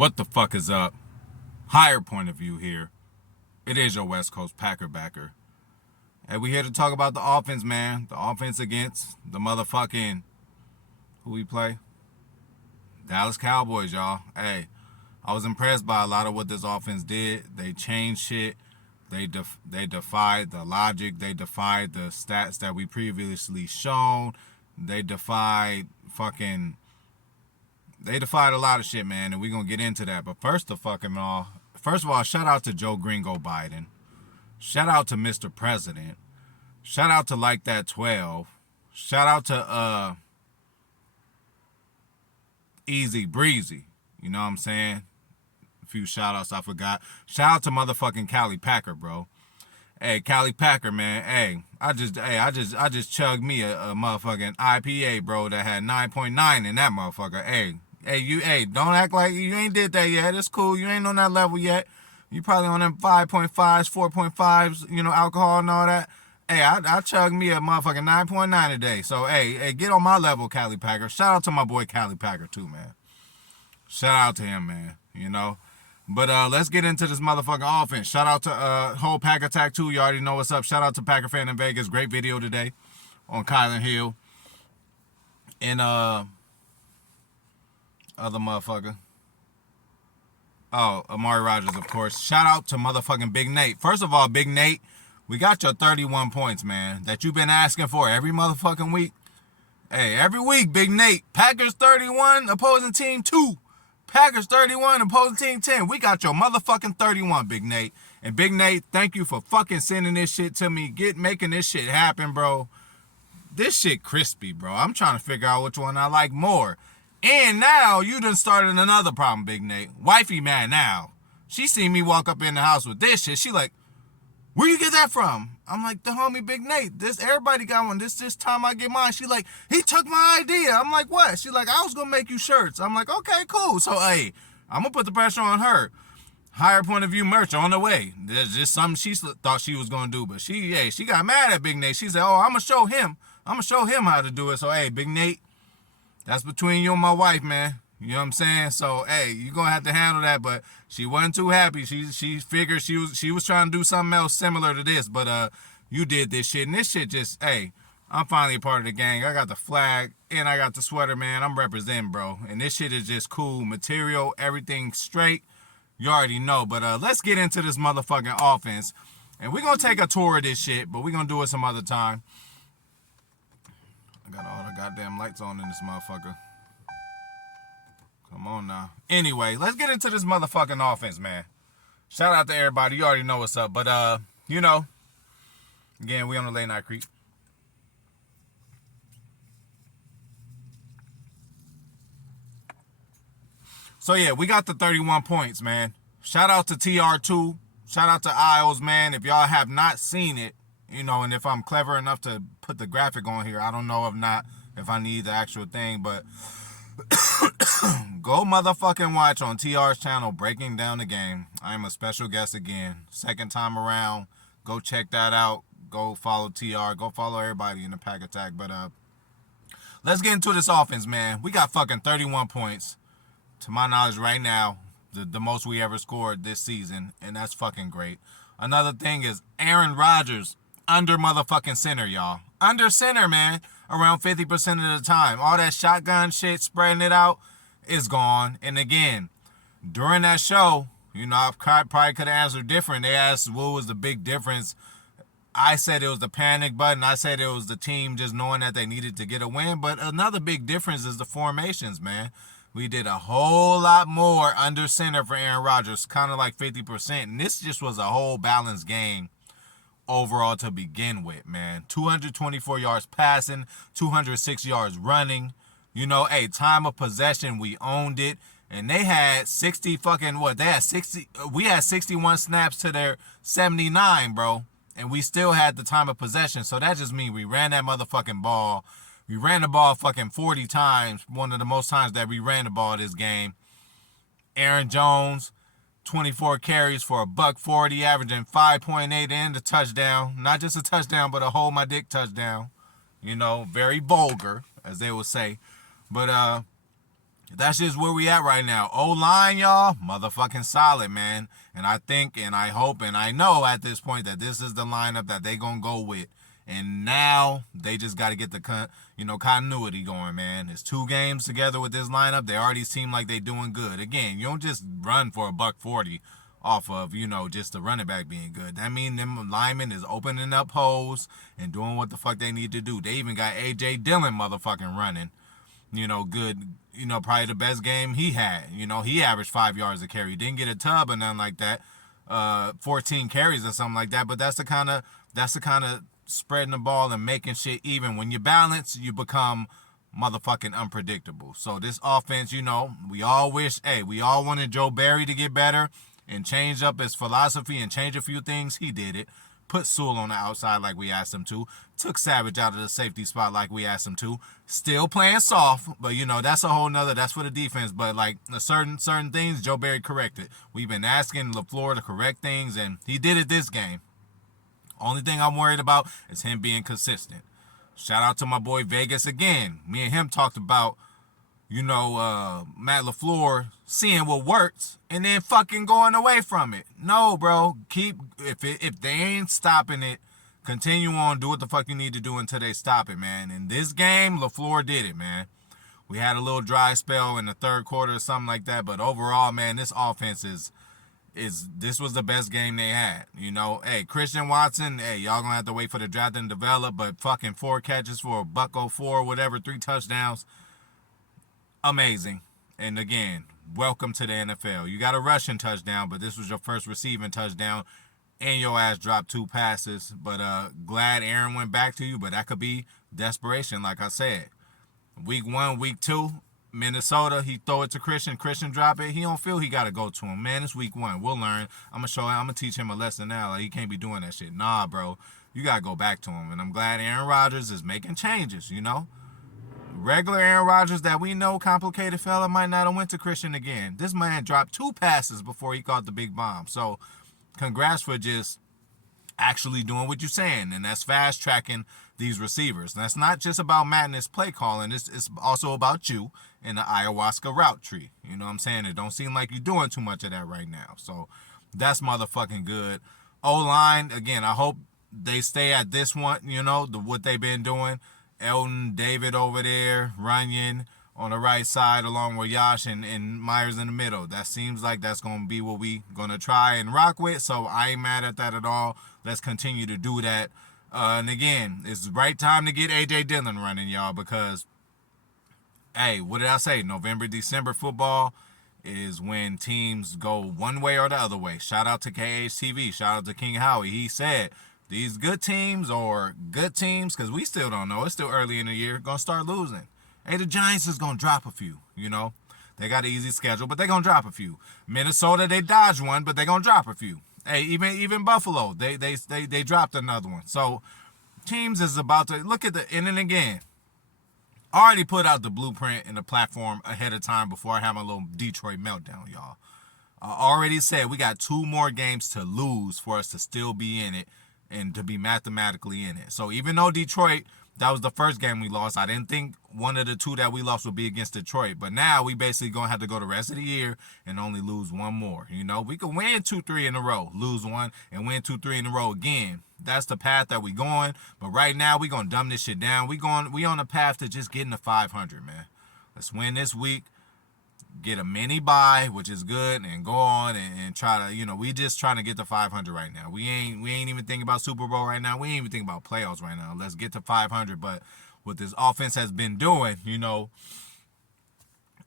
What the fuck is up? Higher point of view here. It is your West Coast Packer backer. And we here to talk about the offense, man. The offense against the motherfucking, who we play? Dallas Cowboys, y'all. Hey, I was impressed by a lot of what this offense did. They changed shit. They defied the logic. They defied the stats that we previously shown. They defied a lot of shit, man, and we're going to get into that. But first of all, shout out to Joe Gringo Biden. Shout out to Mr. President. Shout out to Like That 12. Shout out to Easy Breezy. You know what I'm saying? A few shout outs I forgot. Shout out to motherfucking Callie Packer, bro. Hey, Callie Packer, man. Hey, I just chugged me a motherfucking IPA, bro, that had 9.9 in that motherfucker. Hey, don't act like you ain't did that yet. It's cool. You ain't on that level yet. You probably on them 5.5s, 4.5s, alcohol and all that. Hey, I chugged me a motherfucking 9.9 today. So, hey, get on my level, Callie Packer. Shout out to my boy Callie Packer, too, man. Shout out to him, man, But let's get into this motherfucking offense. Shout out to whole Pack Attack 2. You already know what's up. Shout out to Packer Fan in Vegas. Great video today on Kylan Hill. And other motherfucker. Oh, Amari Rodgers, of course. Shout out to motherfucking Big Nate. First of all, Big Nate, we got your 31 points, man, that you've been asking for every motherfucking week. Hey, every week, Big Nate. Packers 31, opposing team 2. Packers 31, opposing team 10. We got your motherfucking 31, Big Nate. And Big Nate, thank you for fucking sending this shit to me. Making this shit happen, bro. This shit crispy, bro. I'm trying to figure out which one I like more. And now you done started another problem, Big Nate. Wifey mad now. She seen me walk up in the house with this shit. She like, where you get that from? I'm like, the homie Big Nate. Everybody got one. This time I get mine. She like, he took my idea. I'm like, what? She like, I was gonna make you shirts. I'm like, okay, cool. So hey, I'm gonna put the pressure on her. Higher point of view merch on the way. There's just something she thought she was gonna do, but she got mad at Big Nate. She said, oh, I'm gonna show him how to do it. So hey, Big Nate, that's between you and my wife, man. You know what I'm saying? So, hey, you're going to have to handle that, but she wasn't too happy. She figured she was trying to do something else similar to this, but you did this shit, and this shit just, hey, I'm finally a part of the gang. I got the flag, and I got the sweater, man. I'm representing, bro, and this shit is just cool material, everything straight. You already know, but let's get into this motherfucking offense, and we're going to take a tour of this shit, but we're going to do it some other time. I got all the goddamn lights on in this motherfucker. Come on now. Anyway, let's get into this motherfucking offense, man. Shout out to everybody. You already know what's up. But, again, we on the late night creep. So, yeah, we got the 31 points, man. Shout out to TR2. Shout out to Isles, man. If y'all have not seen it, and if I'm clever enough to put the graphic on here, I don't know if I need the actual thing, but go motherfucking watch on TR's channel, Breaking Down the Game. I am a special guest again. Second time around. Go check that out. Go follow TR. Go follow everybody in the Pack Attack. But let's get into this offense, man. We got fucking 31 points. To my knowledge right now, the most we ever scored this season, and that's fucking great. Another thing is Aaron Rodgers under motherfucking center, y'all. Under center, man. Around 50% of the time. All that shotgun shit, spreading it out, is gone. And again, during that show, I probably could have answered different. They asked what was the big difference. I said it was the panic button. I said it was the team just knowing that they needed to get a win. But another big difference is the formations, man. We did a whole lot more under center for Aaron Rodgers, kind of like 50%. And this just was a whole balanced game overall to begin with, man. 224 yards passing, 206 yards running. Hey, time of possession, we owned it. And they had 60 fucking, they had 60, we had 61 snaps to their 79, bro. And we still had the time of possession. So that just means we ran that motherfucking ball. We ran the ball fucking 40 times. One of the most times that we ran the ball this game. Aaron Jones, 24 carries for $140, averaging 5.8 and a touchdown. Not just a touchdown, but a hold my dick touchdown. Very vulgar, as they would say. But That's just where we at right now. O-line, y'all, motherfucking solid, man. And I think and I hope and I know at this point that this is the lineup that they gonna go with. And now they just got to get the continuity going, man. It's 2 games together with this lineup. They already seem like they doing good. Again, you don't just run for a $140 off of just the running back being good. That means them linemen is opening up holes and doing what the fuck they need to do. They even got A.J. Dillon motherfucking running. Good, probably the best game he had. He averaged 5 yards a carry. Didn't get a tub or nothing like that. 14 carries or something like that. But that's the kind of spreading the ball and making shit even. When you balance, you become motherfucking unpredictable. So this offense, we all wanted Joe Barry to get better and change up his philosophy and change a few things. He did it. Put Sewell on the outside like we asked him to. Took Savage out of the safety spot like we asked him to. Still playing soft, but that's a whole nother. That's for the defense. But like certain things, Joe Barry corrected. We've been asking LaFleur to correct things, and he did it this game. Only thing I'm worried about is him being consistent. Shout out to my boy Vegas again. Me and him talked about Matt LaFleur seeing what works and then fucking going away from it. No, bro. If they ain't stopping it, continue on, do what the fuck you need to do until they stop it, man. In this game, LaFleur did it, man. We had a little dry spell in the third quarter or something like that, but overall, man, this offense this was the best game they had. Hey, Christian Watson, hey, y'all gonna have to wait for the draft and develop, but fucking 4 catches for $104, whatever, 3 touchdowns. Amazing. And again, welcome to the NFL. You got a rushing touchdown, but this was your first receiving touchdown, and your ass dropped 2 passes. But glad Aaron went back to you, but that could be desperation, like I said. Week 1, week 2, Minnesota, he throw it to Christian drop it. He don't feel he got to go to him. Man, it's week 1. We'll learn. I'm going to teach him a lesson now. Like, he can't be doing that shit. Nah, bro. You got to go back to him. And I'm glad Aaron Rodgers is making changes, Regular Aaron Rodgers that we know, complicated fella, might not have went to Christian again. This man dropped 2 passes before he caught the big bomb. So, congrats for just actually doing what you're saying, and that's fast tracking these receivers. And that's not just about madness play calling. It's also about you in the ayahuasca route tree. You know what I'm saying? It don't seem like you're doing too much of that right now. So that's motherfucking good. O-line, again, I hope they stay at this one, what they've been doing. Elton, David over there, Runyon on the right side along with Yash and Myers in the middle. That seems like that's going to be what we going to try and rock with, so I ain't mad at that at all. Let's continue to do that. And again, it's the right time to get A.J. Dillon running, y'all, because, hey, what did I say? November, December football is when teams go one way or the other way. Shout out to KHTV. Shout out to King Howie. He said, these good teams, because we still don't know. It's still early in the year. Going to start losing. Hey, the Giants is going to drop a few, They got an easy schedule, but they're going to drop a few. Minnesota, they dodged one, but they're going to drop a few. Hey, even Buffalo, they dropped another one. So, teams is about to look at and then again, I already put out the blueprint and the platform ahead of time before I have my little Detroit meltdown, y'all. I already said we got 2 more games to lose for us to still be in it and to be mathematically in it. So even though Detroit, that was the first game we lost, I didn't think one of the 2 that we lost would be against Detroit. But now we basically going to have to go the rest of the year and only lose 1 more. We could win 2-3 in a row, lose 1, and win 2-3 in a row again. That's the path that we going. But right now, we going to dumb this shit down. We on a path to just getting to 500, man. Let's win this week. Get a mini bye, which is good, and go on and try to, we just trying to get to 500 right now. We ain't even thinking about Super Bowl right now. We ain't even thinking about playoffs right now. Let's get to 500. But what this offense has been doing,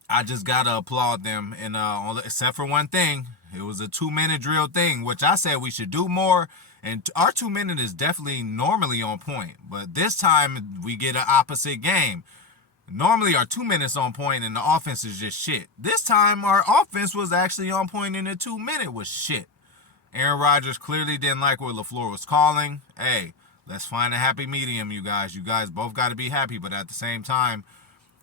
I just gotta applaud them. And except for one thing, it was a 2-minute drill thing, which I said we should do more. And our 2-minute is definitely normally on point, but this time we get an opposite game. Normally our 2 minutes on point and the offense is just shit. This time our offense was actually on point and the 2-minute was shit. Aaron Rodgers clearly didn't like what LaFleur was calling. Hey, let's find a happy medium, you guys. You guys both got to be happy, but at the same time,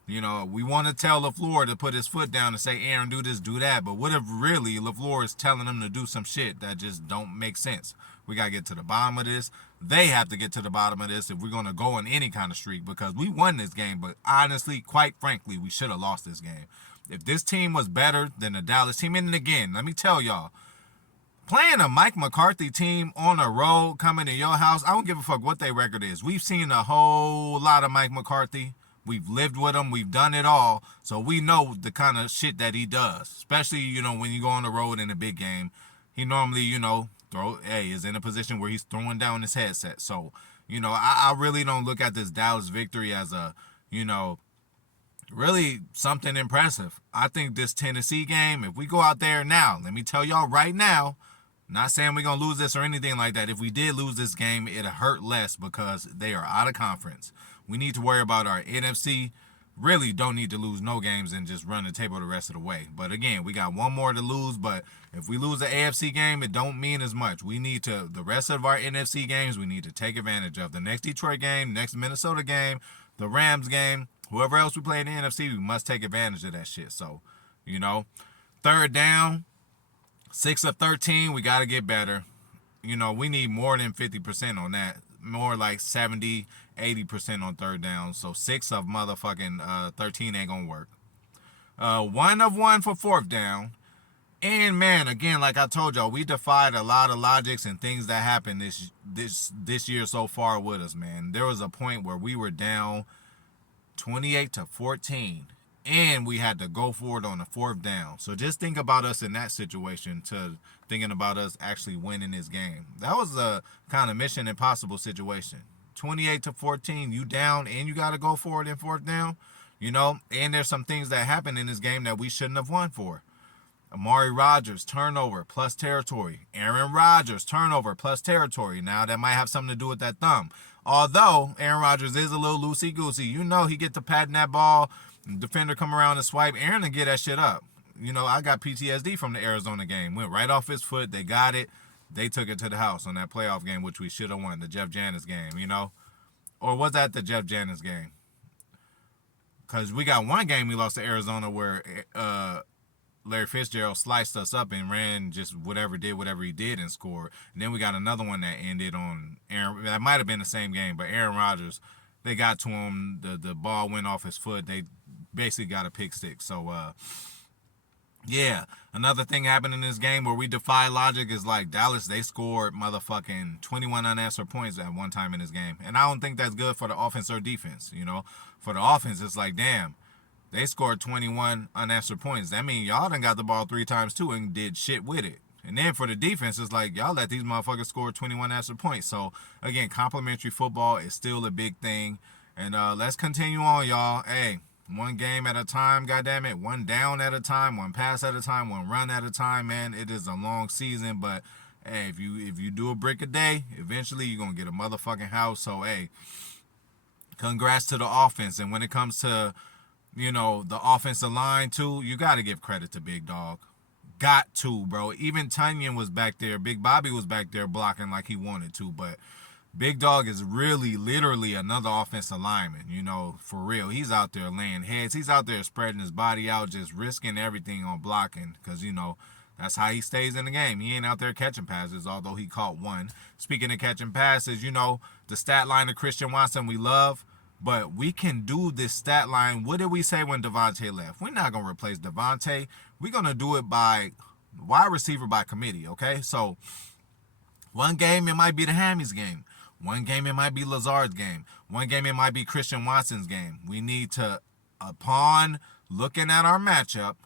we want to tell LaFleur to put his foot down and say, Aaron, do this, do that. But what if really LaFleur is telling him to do some shit that just don't make sense? We got to get to the bottom of this. They have to get to the bottom of this if we're going to go in any kind of streak, because we won this game. But honestly, quite frankly, we should have lost this game. If this team was better than the Dallas team, and again, let me tell y'all, playing a Mike McCarthy team on the road, coming to your house, I don't give a fuck what their record is. We've seen a whole lot of Mike McCarthy. We've lived with him. We've done it all. So we know the kind of shit that he does. Especially, when you go on the road in a big game. He normally, is in a position where he's throwing down his headset. So, I really don't look at this Dallas victory as a, really something impressive. I think this Tennessee game, if we go out there now, let me tell y'all right now, not saying we're going to lose this or anything like that. If we did lose this game, it'll hurt less because they are out of conference. We need to worry about our NFC. Really don't need to lose no games and just run the table the rest of the way. But again, we got one more to lose. But if we lose the AFC game, it don't mean as much. We need to, the rest of our NFC games, we need to take advantage of. The next Detroit game, next Minnesota game, the Rams game, whoever else we play in the NFC, we must take advantage of that shit. So, third down, 6 of 13, we got to get better. We need more than 50% on that. More like 70, 80% on third down. So 6 of motherfucking 13 ain't going to work. 1 of 1 for fourth down. And man, again, like I told y'all, we defied a lot of logics and things that happened this year so far with us, man. There was a point where we were down 28-14. And we had to go for it on the fourth down. So just think about us in that situation to thinking about us actually winning this game. That was a kind of mission impossible situation. 28-14, you down and you got to go for it in fourth down. And there's some things that happened in this game that we shouldn't have won for. Amari Rodgers, turnover plus territory. Aaron Rodgers, turnover plus territory. Now that might have something to do with that thumb. Although Aaron Rodgers is a little loosey-goosey. He get to patting that ball. Defender come around and swipe. Aaron and get that shit up. I got PTSD from the Arizona game. Went right off his foot. They got it. They took it to the house on that playoff game, which we should have won. The Jeff Janis game, Or was that the Jeff Janis game? Because we got one game we lost to Arizona where Larry Fitzgerald sliced us up and ran just did whatever he did and scored. And then we got another one that ended on Aaron. That might have been the same game, but Aaron Rodgers, they got to him. The ball went off his foot. They basically got a pick six. So, yeah. Another thing happened in this game where we defy logic is like Dallas, they scored motherfucking 21 unanswered points at one time in this game. And I don't think that's good for the offense or defense, For the offense, it's like, damn, they scored 21 unanswered points. That means y'all done got the ball 3 times too and did shit with it. And then for the defense, it's like, y'all let these motherfuckers score 21 unanswered points. So, again, complimentary football is still a big thing. And let's continue on, y'all. Hey, one game at a time, goddammit. One down at a time, one pass at a time, one run at a time, man. It is a long season, but, hey, if you do a brick a day, eventually you're going to get a motherfucking house. So, hey, congrats to the offense. And when it comes to, the offensive line, too, you got to give credit to Big Dog. Got to, bro. Even Tunyon was back there. Big Bobby was back there blocking like he wanted to. But Big Dog is really, literally another offensive lineman, for real. He's out there laying heads. He's out there spreading his body out, just risking everything on blocking because, that's how he stays in the game. He ain't out there catching passes, although he caught one. Speaking of catching passes, the stat line of Christian Watson we love. But we can do this stat line. What did we say when Davante left? We're not going to replace Davante. We're going to do it by wide receiver by committee, okay? So, one game, it might be the Hammies game. One game, it might be Lazard's game. One game, it might be Christian Watson's game. We need to, upon looking at our matchup,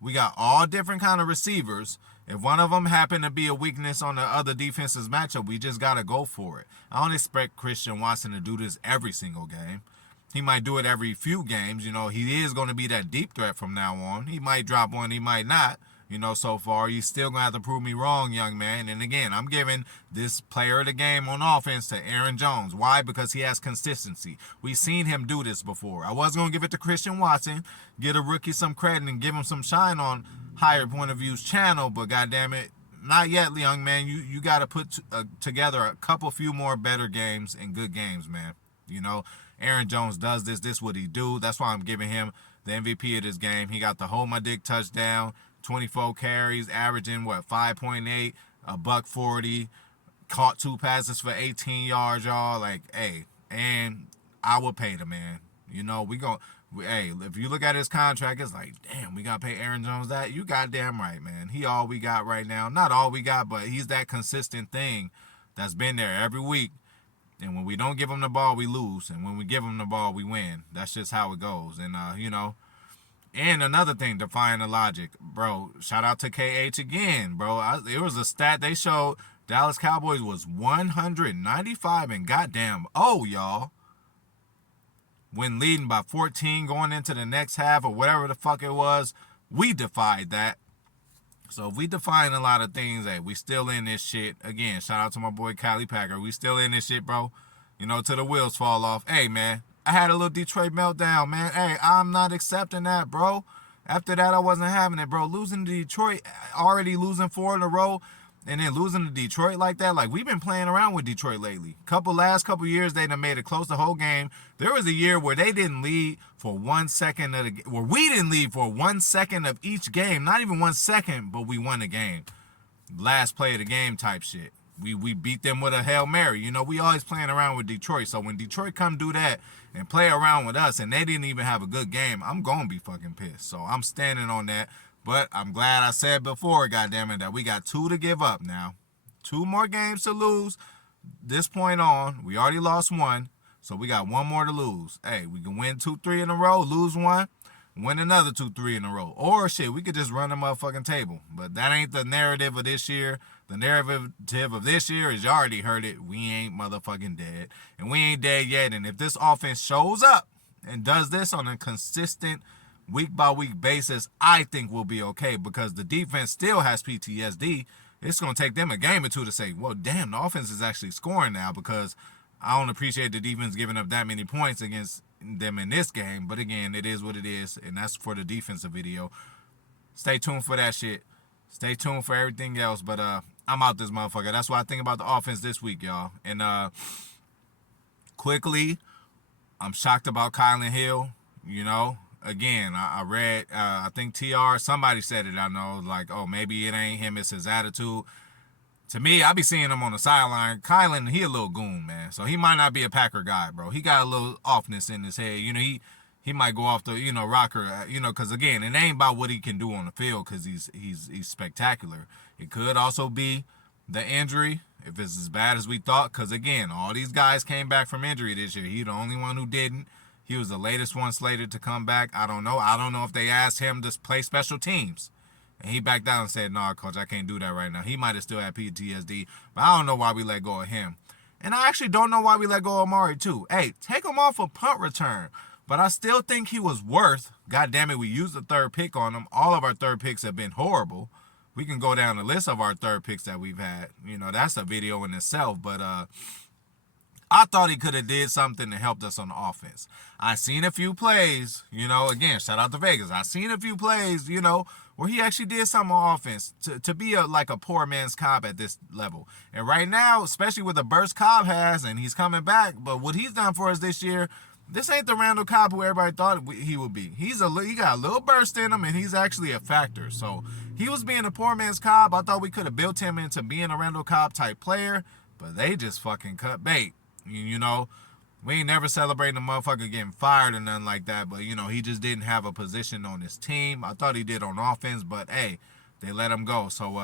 we got all different kind of receivers. If one of them happen to be a weakness on the other defense's matchup, we just got to go for it. I don't expect Christian Watson to do this every single game. He might do it every few games. He is going to be that deep threat from now on. He might drop one, he might not. So far, you're still going to have to prove me wrong, young man. And again, I'm giving this player of the game on offense to Aaron Jones. Why? Because he has consistency. We've seen him do this before. I was going to give it to Christian Watson, get a rookie some credit and give him some shine on Higher Point of View's channel, but goddamn it, not yet, young man. You got to put together a few more better games and good games, man. Aaron Jones does this. This what he do. That's why I'm giving him the MVP of this game. He got the hold my dick touchdown, 24 carries, averaging 5.8, $140, caught 2 passes for 18 yards, y'all. Like, hey, and I would pay the man. You know, hey, if you look at his contract, it's like, damn, we got to pay Aaron Jones that. You goddamn right, man. He all we got right now. Not all we got, but he's that consistent thing that's been there every week. And when we don't give him the ball, we lose. And when we give him the ball, we win. That's just how it goes. And, you know, and another thing, defying the logic. Bro, shout out to KH again, bro. It was a stat they showed. Dallas Cowboys was 195 and goddamn, y'all. When leading by 14 going into the next half or whatever the fuck it was, we defied that. So if we define a lot of things, hey, we still in this shit. Again, shout out to my boy Kylie Packer. We still in this shit, bro. You know, till the wheels fall off. Hey, man, I had a little Detroit meltdown, man. Hey, I'm not accepting that, bro. After that, I wasn't having it, bro. Losing to Detroit, already losing 4 in a row, and then losing to Detroit like that. Like, we've been playing around with Detroit lately. Last couple years, they done made it close the whole game. There was a year where they didn't lead for 1 second of the where we didn't lead for 1 second of each game. Not even 1 second, but we won the game. Last play of the game type shit. We beat them with a Hail Mary. You know, we always playing around with Detroit. So when Detroit come do that and play around with us and they didn't even have a good game, I'm going to be fucking pissed. So I'm standing on that. But I'm glad I said before, goddammit, that we got 2 to give up now. 2 more games to lose. This point on, we already lost 1. So we got 1 more to lose. Hey, we can win 2-3 in a row, lose 1, win another 2-3 in a row. Or shit, we could just run the motherfucking table. But that ain't the narrative of this year. The narrative of this year is you already heard it. We ain't motherfucking dead. And we ain't dead yet. And if this offense shows up and does this on a consistent week-by-week basis, I think we'll be okay because the defense still has PTSD. It's going to take them a game or 2 to say, well, damn, the offense is actually scoring now because I don't appreciate the defense giving up that many points against them in this game. But again, it is what it is, and that's for the defensive video. Stay tuned for that shit. Stay tuned for everything else. But I'm out this motherfucker. That's what I think about the offense this week, y'all. And quickly, I'm shocked about Kylan Hill, you know. Again, I read, I think TR, somebody said it, I know, like, oh, maybe it ain't him, it's his attitude. To me, I be seeing him on the sideline. Kylan, he a little goon, man. So he might not be a Packer guy, bro. He got a little offness in his head. You know, he might go off the, you know, rocker, you know, because, again, it ain't about what he can do on the field because he's spectacular. It could also be the injury, if it's as bad as we thought, because, again, all these guys came back from injury this year. He the only one who didn't. He was the latest one slated to come back. I don't know. I don't know if they asked him to play special teams. And he backed down and said, nah, coach, I can't do that right now. He might have still had PTSD, but I don't know why we let go of him. And I actually don't know why we let go of Amari, too. Hey, take him off a punt return. But I still think he was worth, God damn it, we used the 3rd pick on him. All of our 3rd picks have been horrible. We can go down the list of our 3rd picks that we've had. You know, that's a video in itself. But I thought he could have did something to help us on the offense. I seen a few plays, you know, again, shout out to Vegas. I seen a few plays, you know, where he actually did something on offense to be like a poor man's Cobb at this level. And right now, especially with the burst Cobb has, and he's coming back, but what he's done for us this year, this ain't the Randall Cobb who everybody thought he would be. He got a little burst in him, and he's actually a factor. So he was being a poor man's Cobb. I thought we could have built him into being a Randall Cobb type player, but they just fucking cut bait. You know, we ain't never celebrating a motherfucker getting fired or nothing like that, but, you know, he just didn't have a position on his team. I thought he did on offense, but, hey, they let him go. So,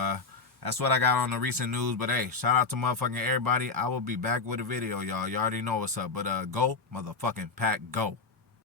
that's what I got on the recent news. But, hey, shout out to motherfucking everybody. I will be back with a video, y'all. You already know what's up. But, go, motherfucking Pack, go.